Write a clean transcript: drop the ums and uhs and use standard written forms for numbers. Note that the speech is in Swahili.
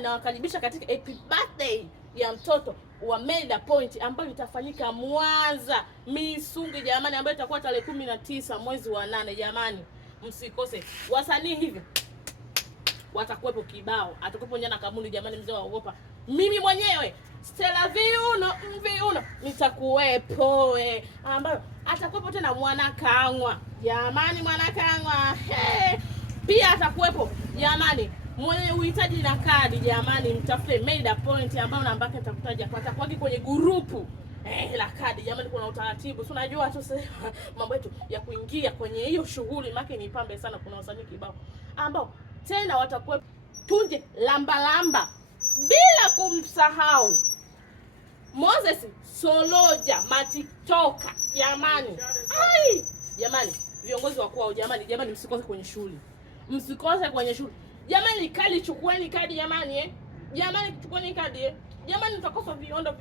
jamani, nawakaribisha katika happy birthday ya mtoto wa Meda Point ambayo itafanyika Mwanza Misungi jamani, ambayo itakuwa tarehe 19 mwezi wa 8 jamani, msikose. Wasanii hivi watakuwepo kibao, atakuwepo Nyana Kamuli jamani, mzee wa ogopa. Mimi mwenyewe Stella Viuno nitakuwepo, ambayo atakuwepo tena Mwanakangwa jamani, Mwanakangwa pia atakuwepo jamani. Mwenye uhitaji na kadi jamani, mtafute Meda Point ambayo namba yake nitakutaja kwa kwenye grupu la kadi jamani. Kuna utaratibu, si unajua tu mambo yetu ya kuingia kwenye hiyo shughuli, maki ni pambe sana. Kuna wasanii kibao ambao tena watakuwa Tunje Lamba, bila kumsahau Moses Soloja Matitoka jamani. Jamani, viongozi wakuu jamani, msikose kwenye shughuli, msikose kwenye shughuli jamani. Kadi chukueni kadi jamani, jamani chukueni kadi jamani, mtakosa viondo.